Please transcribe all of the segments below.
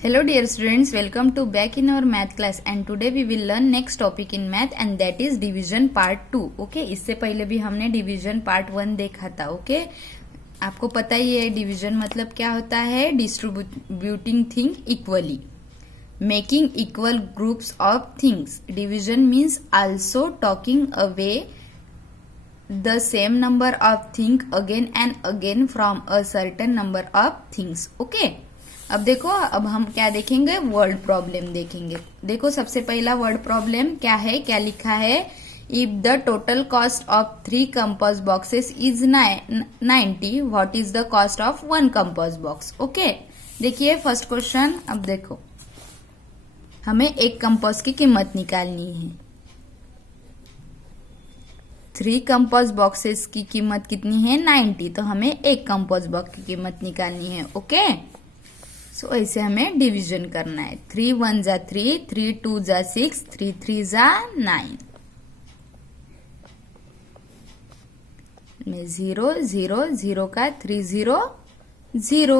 Hello dear students, welcome to back in our math class and today we will learn next topic in math and that is division part 2. Okay, इससे पहले भी हमने division part 1 देखा था. Okay, आपको पता ही है division मतलब क्या होता है. Distributing thing equally, making equal groups of things. Division means also talking away the same number of things again and again from a certain number of things. Okay, अब देखो, अब हम क्या देखेंगे, वर्ड प्रॉब्लम देखेंगे. देखो सबसे पहला वर्ड प्रॉब्लम क्या है, क्या लिखा है. If the total cost of 3 compose boxes is 90, what is the cost of 1 compose box. Okay, देखिए फर्स्ट क्वेश्चन. अब देखो हमें एक कंपोज की कीमत निकालनी है. 3 कंपोज बॉक्सेस की कीमत कितनी है, 90. तो हमें एक कंपोज बॉक्स की कीमत निकालनी है. ओके, सो ऐसे हमें डिवीजन करना है. 3 1 जा 3, 3 2 जा 6, 3 3 जा 9 में 0 0 0 का 3 0 0.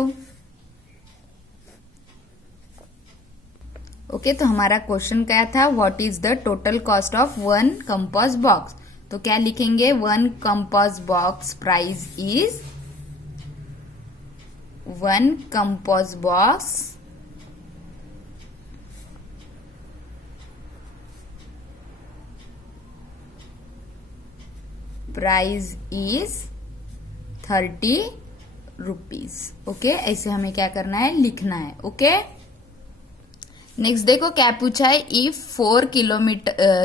ओके, तो हमारा क्वेश्चन क्या था, what is the total cost of 1 compose box. तो क्या लिखेंगे, 1 compose box price is 1 compose box price is 30 rupees. Okay, ऐसे हमें क्या करना है, लिखना है. ओके, नेक्स्ट देखो क्या पूछा है. If 4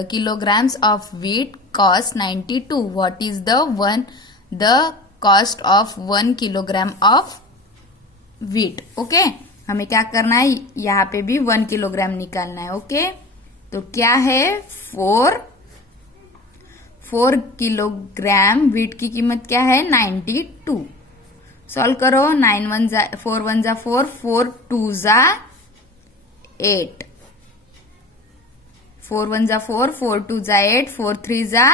kilograms of wheat cost 92, what is the cost of 1 kilogram of wheat. Okay, हमें क्या करना है, यहाँ पे भी 1 किलोग्राम निकालना है. ओके, तो क्या है, 4 किलोग्राम व्हीट की कीमत क्या है, 92. सॉल्व करो. 9 1 जा 4 1 जा 4, 4 2 जा 8, 4 1 जा 4, 4 2 जा 8, 4 3 जा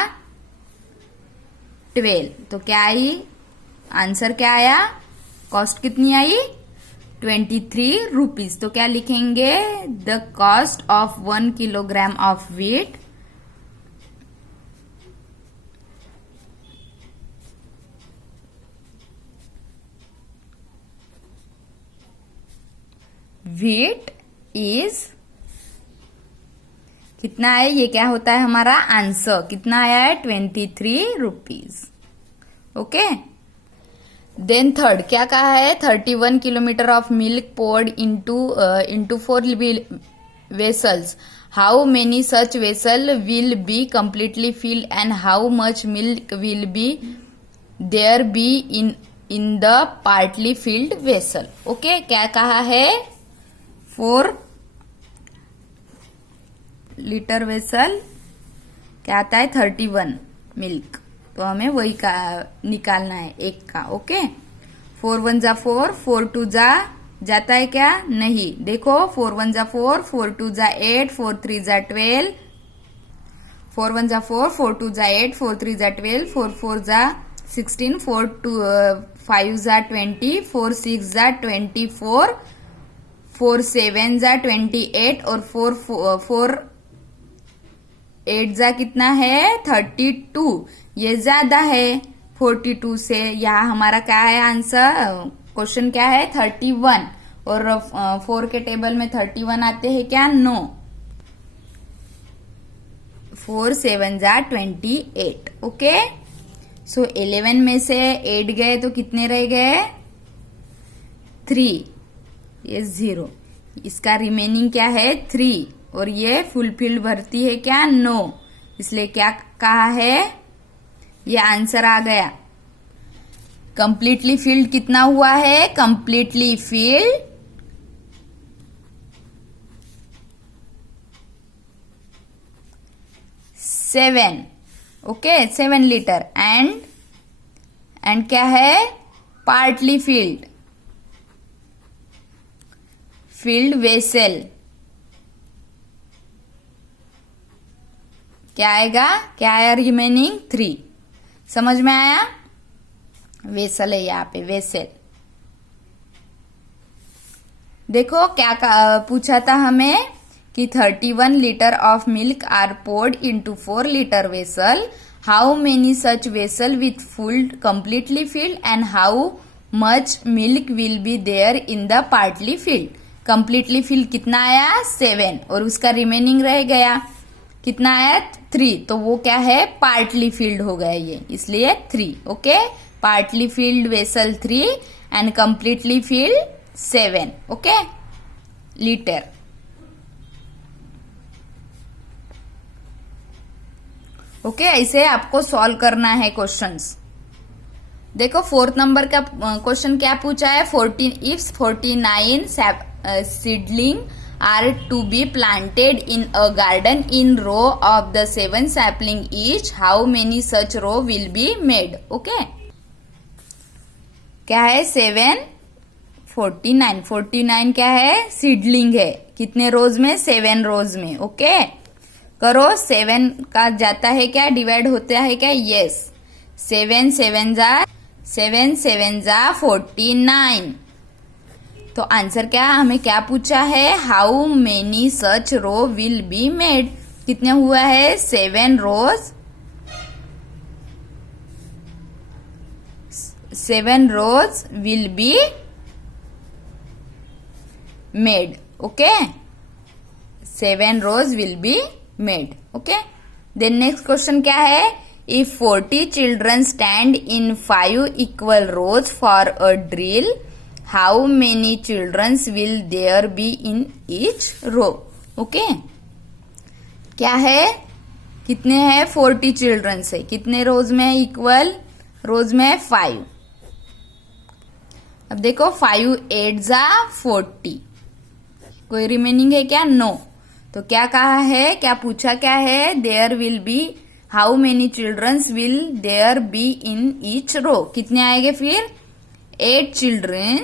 12. तो क्या आई, आंसर क्या आया, कॉस्ट कितनी आई, 23 रुपीज. तो क्या लिखेंगे, the cost of 1 kilogram of wheat is कितना है, ये क्या होता है हमारा आंसर, कितना आया है, 23 रुपीज. ओके, देन थर्ड क्या कहा है, 31 kilometre of milk poured into 4 vessels. How many such vessel will be completely filled and how much milk will be there be in the partly filled vessel. Okay, क्या कहा है, 4 litre vessel क्या आता है, 31 milk. तो हमें वही का निकालना है, एक का. ओके, 4 1 जा 4, 4 2 जा जाता है क्या, नहीं. देखो 4 1 जा 4, 4 2 जा 8, 4 3 जा 12, 4 1 जा 4, 4 2 जा 8, 4 3 जा 12, 4 4 जा 16, 4 2 5 जा 20, 4 6 जा 24, 4 7 जा 28 और 4 8 जा कितना है, 32. ये ज्यादा है 42 से. यहाँ हमारा क्या है आंसर, क्वेश्चन क्या है, 31 और 4 के टेबल में 31 आते हैं क्या, नो. 4 7 जा 28. ओके, सो 11 में से 8 गए तो कितने रह गए, 3. ये 0, इसका रिमेनिंग क्या है, 3 और ये फुलफिल्ड भरती है क्या, नो. इसलिए क्या कहा है, ये आंसर आ गया. कंप्लीटली फिल्ड कितना हुआ है, completely filled 7. Okay, 7 litre and क्या है, पार्टली फिल्ड वेसल क्या आएगा, क्या आया, रिमेनिंग 3. समझ में आया, वेसल है यहाँ पे, वेसल. देखो क्या पूछा था हमें कि 31 litre of milk are poured into 4 litre vessel. How many such vessel with full completely filled and how much milk will be there in the partly filled. Completely filled कितना आया 7 और उसका रिमेनिंग रह गया कितना आया 3. तो वो क्या है पार्टली फिल्ड हो गया ये, इसलिए 3. Okay, partly filled vessel 3 and completely filled 7. Okay litre. Okay ऐसे आपको सॉल्व करना है क्वेश्चंस. देखो 4th नंबर का क्वेश्चन क्या पूछा है. 14 if 49 seedling are to be planted in a garden in row of the 7 sapling each, how many such row will be made. Okay, क्या है 7 49 क्या है सीडलिंग है. कितने रोज में 7 रोज में. ओके करो 7 का जाता है क्या डिवाइड होता है क्या. यस 7 7 जा 49. तो आंसर क्या हमें क्या पूछा है how many such row will be made. कितने हुआ है 7 rows. 7 rows will be made. Okay 7 rows will be made. Okay then next question क्या है. If 40 children stand in 5 equal rows for a drill, how many childrens will there be in each row. Okay क्या है कितने हैं 40 children's है. कितने रोज में equal रोज में 5. अब देखो 5 8 जा 40. कोई रिमेनिंग है क्या नो. तो क्या कहा है क्या पूछा क्या है there will be how many childrens will there be in each row. कितने आएंगे फिर 8 children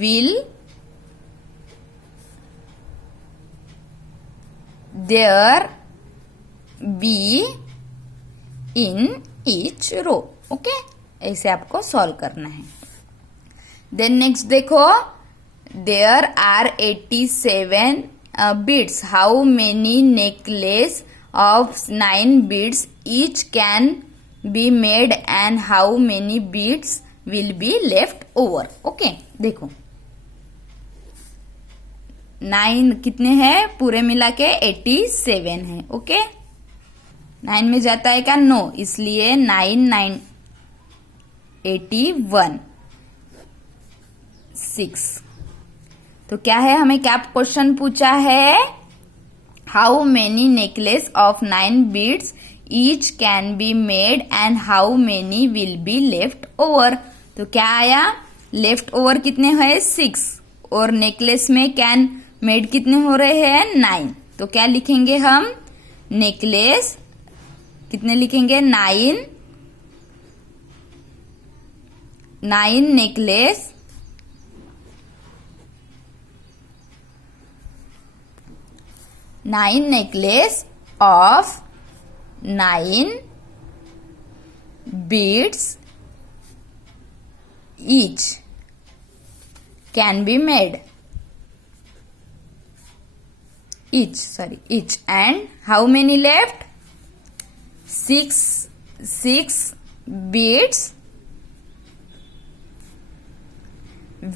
will there be in each row. Okay ऐसे आपको सॉल्व करना है. देन नेक्स्ट देखो there are 87 beads. How many necklace of 9 beads each can be made and how many beads will be left over. Okay देखो 9 कितने हैं पूरे मिला के 87 है. ओके 9 में जाता है क्या नो, इसलिए 9 81 6. तो क्या है हमें क्या क्वेश्चन पूछा है how many necklace of 9 beads each can be made and how many will be left over. तो क्या आया लेफ्ट ओवर कितने है 6 और नेकलेस में कैन मेड कितने हो रहे हैं 9. तो क्या लिखेंगे हम नेकलेस कितने लिखेंगे 9 necklace 9 necklace of 9 beads each can be made. Each and how many left 6 beads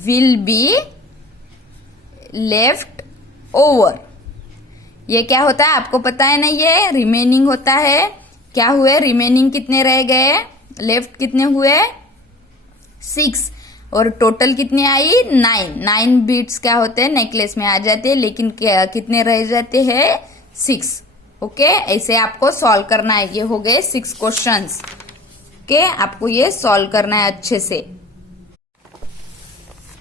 will be left over. ये क्या होता है आपको पता है ना, ये रिमेनिंग होता है. क्या हुए रिमेनिंग कितने रह गए लेफ्ट कितने हुए 6 और टोटल कितने आई 9 बीट्स क्या होते हैं नेकलेस में आ जाते हैं लेकिन कितने रह जाते हैं 6. ओके ऐसे आपको सॉल्व करना है. ये हो गए 6 क्वेश्चंस. ओके आपको ये सॉल्व करना है अच्छे से.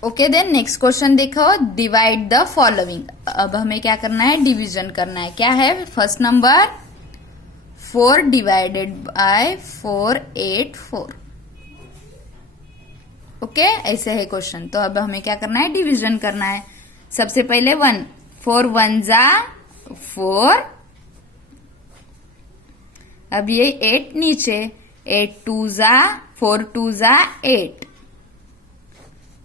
ओके देन नेक्स्ट क्वेश्चन देखो डिवाइड द फॉलोइंग. अब हमें क्या करना है डिवीजन करना है. क्या है first number 4 divided by 4 8 4. Okay ऐसे है क्वेश्चन. तो अब हमें क्या करना है डिवीजन करना है. सबसे पहले 1 4 1 जा 4. अब ये 8 नीचे 8 2 जा 4 2 जा 8।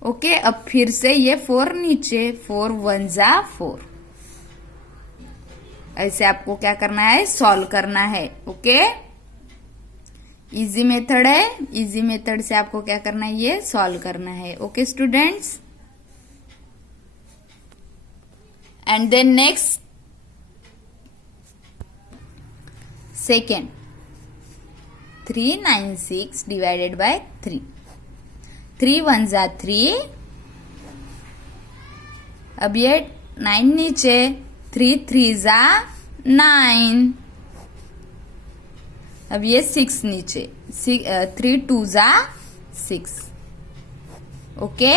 ओके, अब फिर से ये 4 नीचे, 4 1 जा 4। ऐसे आपको क्या करना है, सॉल्व करना है। ओके, इजी मेथड है, इजी मेथड से आपको क्या करना है, ये सॉल्व करना है। Okay students, and then next second, 396 divided by 3। 3 1 जा 3। अब ये 9 नीचे, 3 3 जा 9। अब ये 6 नीचे, 3 2 जा 6। ओके,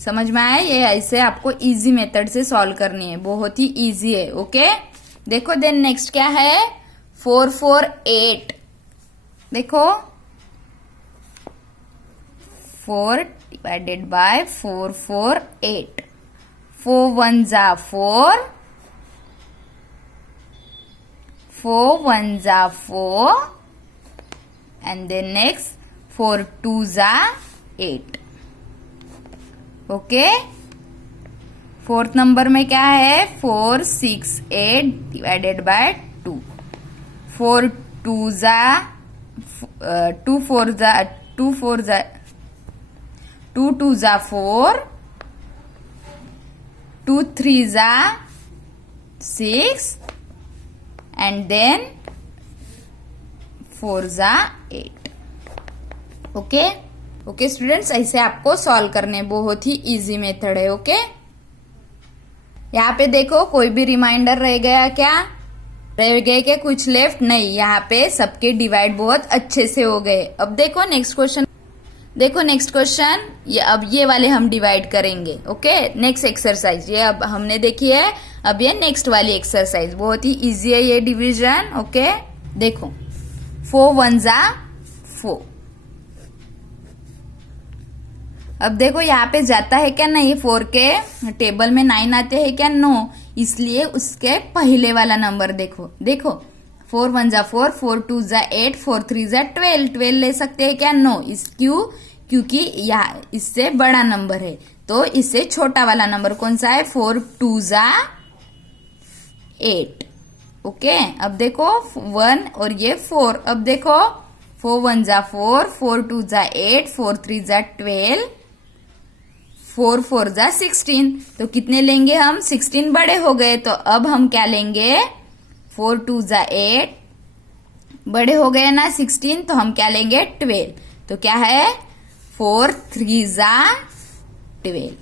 समझ में आया? ये ऐसे आपको इजी मेथड से सॉल्व करनी है, बहुत ही इजी है। ओके, देखो देन नेक्स्ट क्या है, 4 4 8। देखो 4 डिवाइडेड बाय 4 4 8। 4 1 जा 4। 4 1 जा 4 and then next 4 2 जा 8। ओके, फोर्थ नंबर में क्या है, 4 6 8 डिवाइडेड बाय 2। 4 2 जा 2 4 जा 2 4 जा 2 2 जा 4। 2 3 जा 6 and then 4 जा 8। ओके ओके स्टूडेंट्स, ऐसे आपको सॉल्व करने, बहुत ही इजी मेथड है। ओके, यहाँ पे देखो कोई भी रिमाइंडर रह गया क्या, रह गए क्या कुछ लेफ्ट नहीं, यहाँ पे सबके डिवाइड बहुत अच्छे से हो गए। अब देखो नेक्स्ट क्वेश्चन, देखो नेक्स्ट क्वेश्चन, ये अब ये वाले हम डिवाइड करेंगे। ओके, नेक्स्ट एक्सरसाइज ये अब हमने देखी है, अब ये नेक्स्ट वाली एक्सरसाइज बहुत ही इजी है ये डिवीजन। ओके, देखो 4 1 जा 4। अब देखो यहाँ पे जाता है क्या, नहीं, 4 के टेबल में 9 आते हैं क्या, नो, इसलिए उसके पहले वाला नंबर देखो। देखो 4 1 जा 4, 4 2 जा 8, 4 3 जा 12। 12 ले सकते हैं क्या, नो, क्योंकि यहाँ इससे बड़ा नंबर है, तो इससे छोटा वाला नंबर कौन सा है, 4 2 जा 8। ओके, अब देखो 1 और ये 4। अब देखो 4 1 जा 4, 4 2 जा 8, 4 3 जा 12, 4 4 जा 16। तो कितने लेंगे हम, 16 बड़े हो गए, तो अब हम क्या लेंगे, 4 2 जा 8 बड़े हो गए ना 16, तो हम क्या लेंगे 12। तो क्या है, 4 3 जा 12।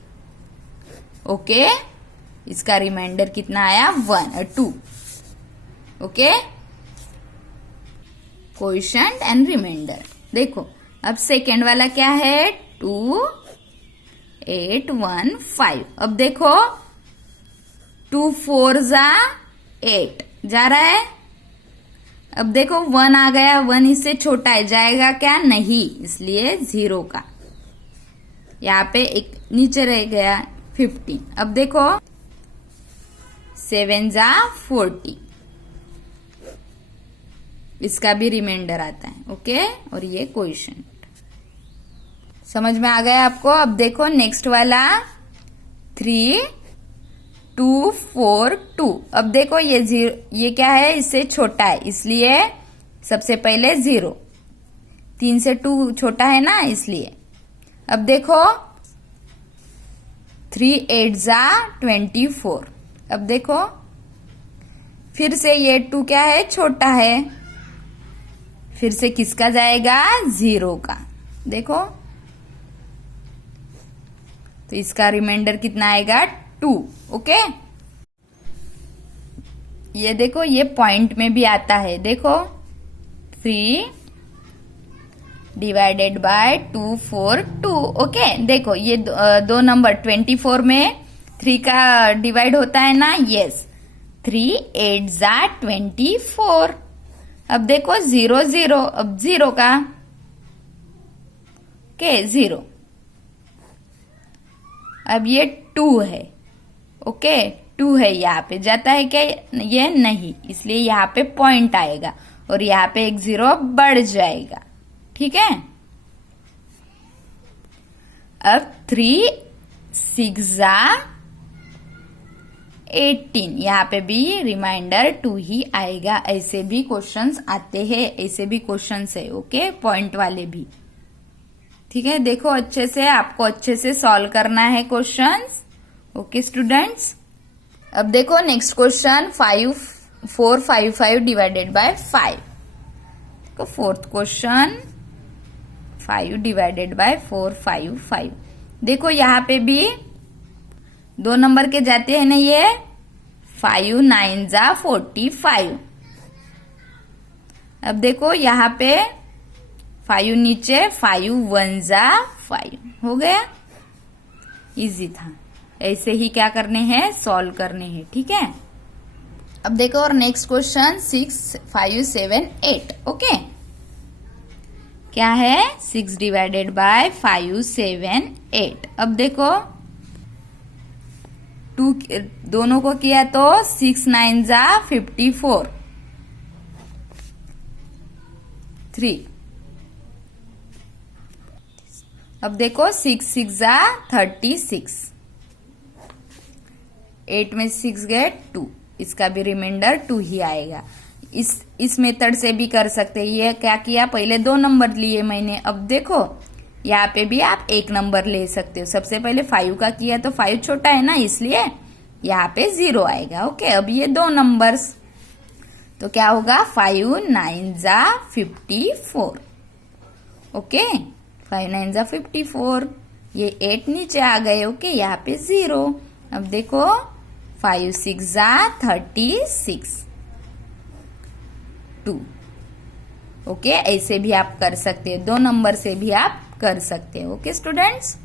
ओके, इसका रिमाइंडर कितना आया, 2। Okay, quotient and reminder. देखो अब सेकेंड वाला क्या है, 2 8 1 5। अब देखो 2 4 जा 8 जा रहा है। अब देखो 1 आ गया, 1 इससे छोटा है, जाएगा क्या, नहीं, इसलिए 0 का यहाँ पे एक नीचे रह गया 15। अब देखो 7 जा 40, इसका भी रिमाइंडर आता है। ओके, और ये क्वोशंट समझ में आ गया आपको। अब देखो नेक्स्ट वाला 3 2 4 2। अब देखो ये क्या है, इससे छोटा है, इसलिए सबसे पहले 0, 3 से 2 छोटा है ना, इसलिए। अब देखो 3 8 जा 24। अब देखो फिर से ये 2 क्या है, छोटा है, फिर से किसका जाएगा, 0 का। देखो तो इसका रिमाइंडर कितना आएगा, 2। ओके, ये देखो ये पॉइंट में भी आता है, देखो 3 डिवाइडेड बाय 2 4 2। ओके, देखो ये दो नंबर 24 में 3 का डिवाइड होता है ना, यस, 3 8 जा 24। अब देखो 0 0, अब 0 का, ओके 0। अब ये 2 है, ओके 2 है, यहाँ पे जाता है क्या, ये नहीं, इसलिए यहाँ पे पॉइंट आएगा, और यहाँ पे एक 0 बढ़ जाएगा, ठीक है। अब 3 6 18, यहाँ पे भी रिमाइंडर 2 ही आएगा। ऐसे भी क्वेश्चंस आते हैं, ऐसे भी क्वेश्चंस है, ओके, पॉइंट वाले भी, ठीक है। देखो अच्छे से, आपको अच्छे से सॉल्व करना है क्वेश्चंस, ओके स्टूडेंट्स। अब देखो नेक्स्ट क्वेश्चन 455 डिवाइडेड बाय 5। देखो फोर्थ क्वेश्चन 5 डिवाइडेड बाय 455। देखो यहाँ पे भी 2 नंबर के जाते हैं ना, ये 5 9 जा 45। अब देखो यहाँ पे 5 नीचे, 5 1 जा 5 हो गया, इजी था। ऐसे ही क्या करने हैं, सॉल्व करने हैं, ठीक है। अब देखो और नेक्स्ट क्वेश्चन 6 5 7 8, ओके। क्या है, 6 डिवाइडेड बाय 5 7 8। अब देखो 2 दोनों को किया तो 6 9 जा 54 3। अब देखो 6 6 जा 36, 8 में 6 गए 2, इसका भी रिमाइंडर 2 ही आएगा। इस मेथड से भी कर सकते हैं। ये क्या किया, पहले 2 नंबर लिए मैंने, अब देखो यहाँ पे भी आप 1 नंबर ले सकते हो। सबसे पहले 5 का किया तो 5 छोटा है ना, इसलिए यहाँ पे 0 आएगा, ओके। अब ये 2 नंबर्स, तो क्या होगा, 5 9 जा 54, ओके। 5 9 जा 54, ये 8 नीचे आ गए, ओके, यहाँ पे 0। अब देखो 5 6 जा 36 2, ओके। ऐसे भी आप कर सकते हैं, 2 नंबर से भी आप कर सकते हैं, ओके स्टूडेंट्स।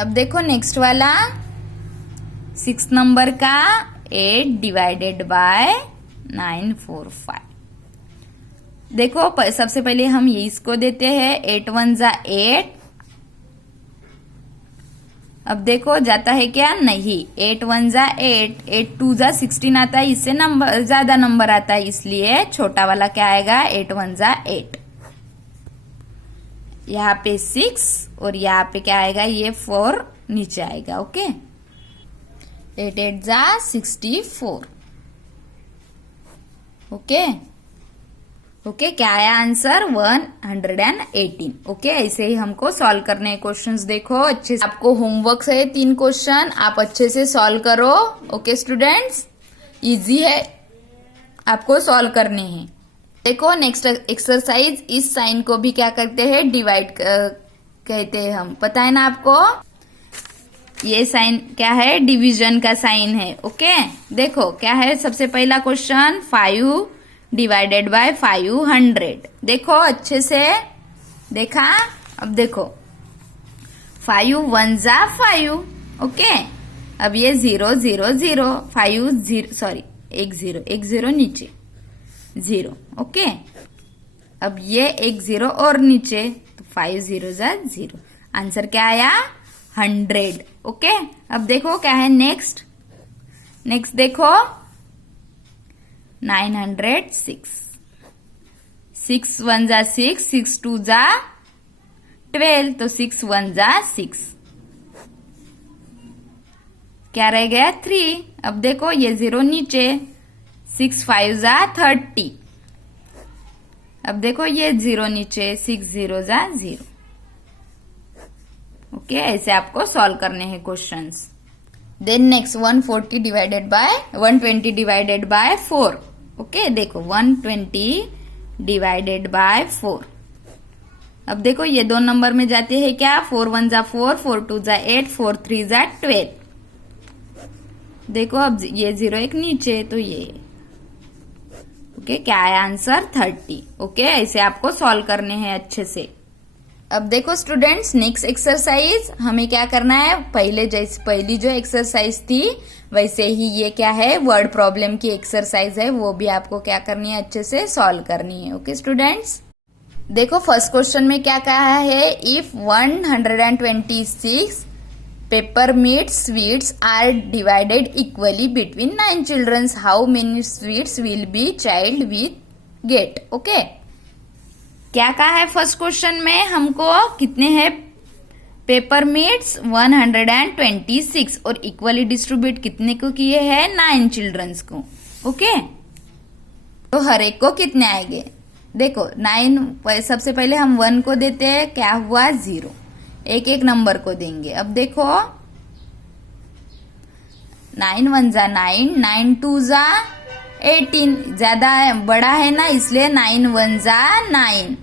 अब देखो नेक्स्ट वाला 6 नंबर का 8 डिवाइडेड बाय 945। देखो सबसे पहले हम ये इसको देते हैं, 8 1 जा 8। अब देखो जाता है क्या, नहीं, 8 1 जा 8, 8 2 जा 16 आता है, इससे नंबर ज्यादा नंबर आता है, इसलिए छोटा वाला क्या आएगा, 8 1 जा 8। यहाँ पे 6 और यहाँ पे क्या आएगा, ये 4 नीचे आएगा, ओके। 8 8 जा 64, ओके ओके। क्या आया आंसर, 118, ओके। ऐसे ही हमको सॉल्व करने हैं क्वेश्चंस। देखो अच्छे से, आपको होमवर्क है 3 क्वेश्चन, आप अच्छे से सॉल्व करो, ओके स्टूडेंट्स। इजी है, आपको सॉल्व करने हैं। देखो नेक्स्ट एक्सरसाइज, इस साइन को भी क्या करते हैं, डिवाइड कहते हैं हम, पता है ना आपको। ये साइन क्या है, डिवीजन का साइन है, ओके। देखो क्या है, सबसे पहला क्वेश्चन 5 डिवाइडेड बाय 500। देखो अच्छे से देखा। अब देखो 5 1 जा 5, ओके। अब ये 0 0 0 5 0, सॉरी एक 0 नीचे 0, ओके। अब ये एक 0 और नीचे, तो 5 0 जा 0, आंसर क्या आया, 100, ओके। अब देखो क्या है नेक्स्ट देखो 906, 6 1 जा 6, 6 2 जा 12, तो 6 1 जा 6, क्या रह गया 3। अब देखो ये 0 नीचे, 6 5 जा 30। अब देखो ये 0 नीचे, 6 0 जा 0, ओके। ऐसे आपको सॉल्व करने हैं questions. Then next 120 divided by 4, okay. देखो 120 डिवाइडेड बाय 4। अब देखो ये 2 नंबर में जाते हैं क्या, 4 1 जा 4, 4 2 जा 8, 4 3 जा 12। देखो अब ये 0 एक नीचे, तो ये, ओके। क्या है आंसर, 30, ओके। ऐसे आपको सॉल्व करने हैं अच्छे से। अब देखो स्टूडेंट्स नेक्स्ट एक्सरसाइज, हमें क्या करना है, पहली जो एक्सरसाइज थी वैसे ही ये क्या है, वर्ड प्रॉब्लम की एक्सरसाइज है, वो भी आपको क्या करनी है, अच्छे से सॉल्व करनी है, ओके स्टूडेंट्स। देखो फर्स्ट क्वेश्चन में क्या कहा है, if 126 peppermint sweets are divided equally between 9 children, how many sweets will be child with gate. Okay, क्या कहा है फर्स्ट क्वेश्चन में हमको? कितने हैं पेपर मीट्स? 126 और इक्वली डिस्ट्रीब्यूट कितने को किए हैं? 9 चिल्ड्रंस को। ओके, तो हर एक को कितने आएंगे? देखो 9, सबसे पहले हम 1 को देते हैं, क्या हुआ? 0। एक एक नंबर को देंगे। अब देखो 9 1 जा 9, 9 2 जा 18, ज्यादा है, बड़ा है ना, इसलिए 9 1 जा 9।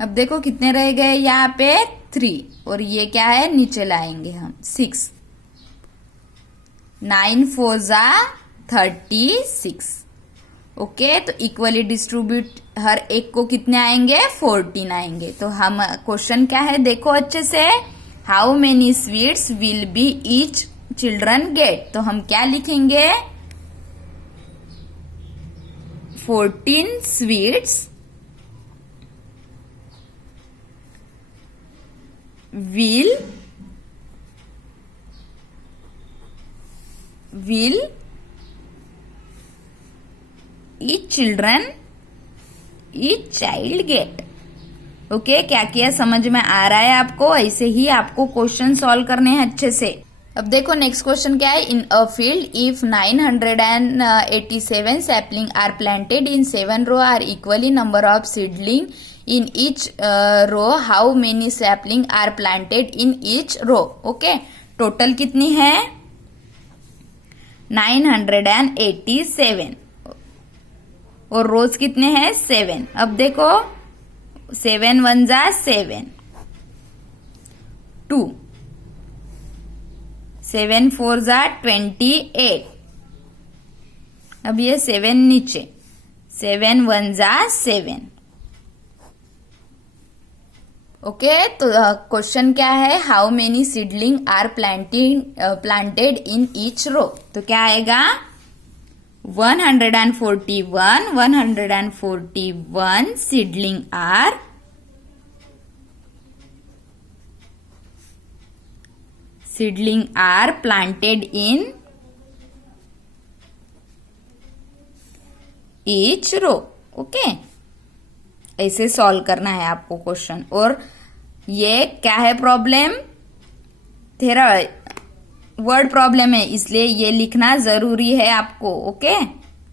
अब देखो कितने रह गए यहाँ पे? 3, और ये क्या है? नीचे लाएंगे हम 6। 9 4 जा 36। ओके, तो इक्वली डिस्ट्रीब्यूट हर एक को कितने आएंगे? 14 आएंगे। तो हम क्वेश्चन क्या है देखो अच्छे से, how many sweets will be each children gate. तो हम क्या लिखेंगे? 14 sweets will each child get। Okay, क्या किया? समझ में आ रहा है आपको? ऐसे ही आपको क्वेश्चन सॉल्व करने हैं अच्छे से। अब देखो नेक्स्ट क्वेश्चन क्या है? In a field if 987 sapling are planted in 7 row are equally number of seedling in each row, how many sapling are planted in each row? Okay, total कितनी है? 987 और रोज कितने हैं? 7। अब देखो 7 1 जा 7, 2 7 4 जा 28। अब ये 7 नीचे, 7 1 जा 7। ओके, तो क्वेश्चन क्या है? How many seedling are planted in each row. तो क्या आएगा? 141 seedling are planted in each row. Okay, ऐसे सॉल्व करना है आपको क्वेश्चन। और ये क्या है? प्रॉब्लम, तेरा वर्ड प्रॉब्लम है, इसलिए ये लिखना जरूरी है आपको। ओके,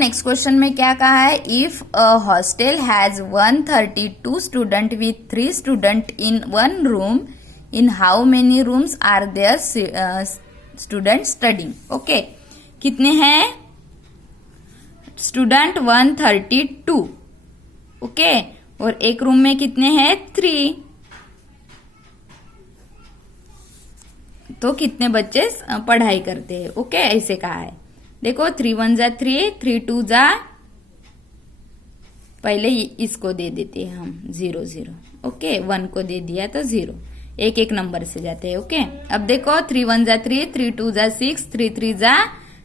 नेक्स्ट क्वेश्चन में क्या कहा है? If a hostel has 132 student with 3 student in 1 room, in how many rooms are there student studying. Okay, कितने हैं स्टूडेंट? 132। ओके, और एक रूम में कितने हैं? 3। तो कितने बच्चे पढ़ाई करते हैं? ओके, ऐसे कहा है। देखो 3 1 जा 3, 3 2 जा, पहले इसको दे देते हैं हम 0 0। ओके, 1 को दे दिया तो 0। एक एक नंबर से जाते हैं। ओके, अब देखो 3 1 जा 3, 3 2 जा 6, 3 3 जा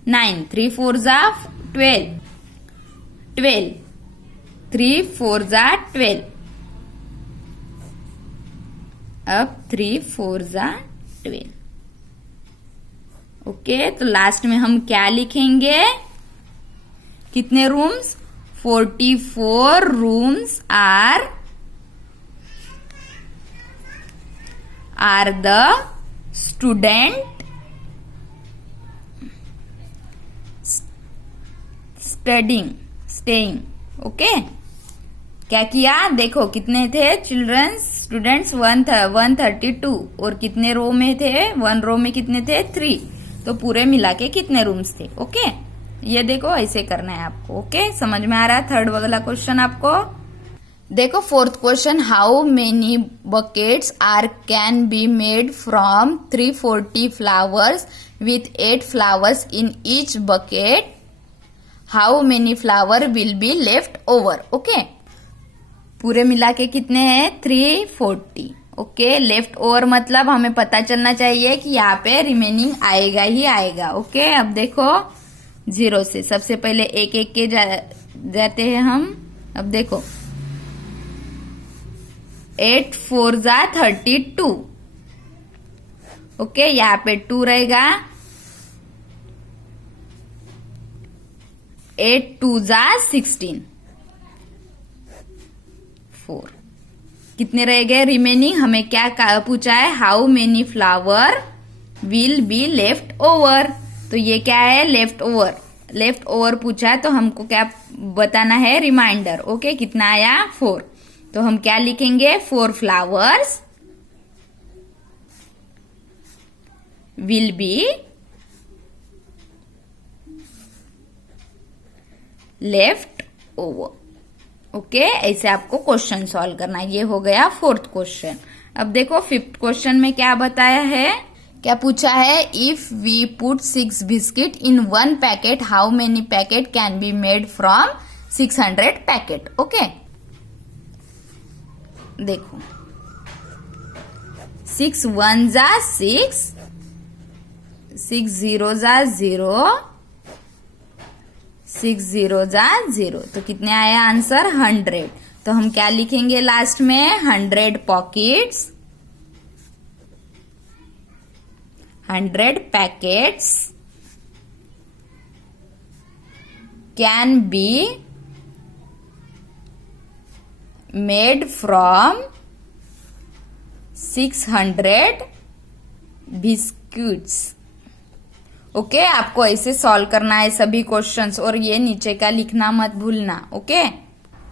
9, 3 4 जा 12, 3 4 जा 12। अब 3 4 जा 12। ओके, तो लास्ट में हम क्या लिखेंगे? कितने rooms? 44 rooms are the student staying. Okay, क्या किया? देखो कितने थे चिल्ड्रंस स्टूडेंट्स? 132। और कितने रो में थे? 1 रो में कितने थे? 3। तो पूरे मिला के कितने रूम्स थे? ओके, ये देखो ऐसे करना है आपको। ओके, समझ में आ रहा है? थर्ड वाला क्वेश्चन आपको देखो। Fourth question, how many buckets are can be made from 340 flowers with 8 flowers in each bucket, how many flower will be left over. Okay, पूरे मिला के कितने हैं? 340। ओके, लेफ्ट ओवर मतलब हमें पता चलना चाहिए कि यहाँ पे रिमेनिंग आएगा ही आएगा। ओके, अब देखो 0 से सबसे पहले एक एक के जाते हैं हम। अब देखो 8 4 जा 32। ओके, यहाँ पे 2 रहेगा, 8 2 जा 16, 4। कितने रह गए रिमेनिंग? हमें क्या पूछा है? How many flower will be left over. तो ये क्या है? Left over. लेफ्ट ओवर पूछा है तो हमको क्या बताना है? रिमाइंडर। ओके, कितना आया? 4। तो हम क्या लिखेंगे? 4 flowers will be left over. Okay, ऐसे आपको क्वेश्चन सॉल्व करना है। ये हो गया 4th क्वेश्चन। अब देखो 5th क्वेश्चन में क्या बताया है? क्या पूछा है? If we put 6 biscuit in 1 packet, how many packet can be made from 600 packet? Okay, देखो 6 1 जा 6, 6 0 जा 0, 6 0 जा 0। तो कितने आया आंसर? 100। तो हम क्या लिखेंगे लास्ट में? 100 pockets, 100 packets can be made from 600 biscuits. Okay, आपको ऐसे सॉल्व करना है सभी क्वेश्चंस, और ये नीचे का लिखना मत भूलना।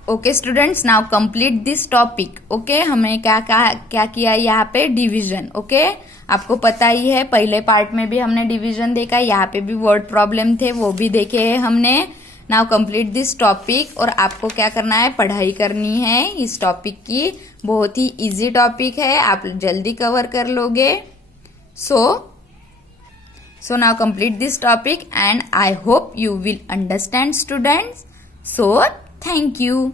Okay students, now complete this topic. Okay, हमें क्या किया यहाँ पे? डिवीजन। ओके, आपको पता ही है पहले पार्ट में भी हमने डिवीजन देखा, यहाँ पे भी वर्ड प्रॉब्लम थे, वो भी देखे हैं हमने। Now complete this topic. और आपको क्या करना है? पढ़ाई करनी है इस टॉपिक की। बहुत ही इजी टॉपिक है, आप जल्दी कवर कर लोगे। So now complete this topic and I hope you will understand students. So thank you.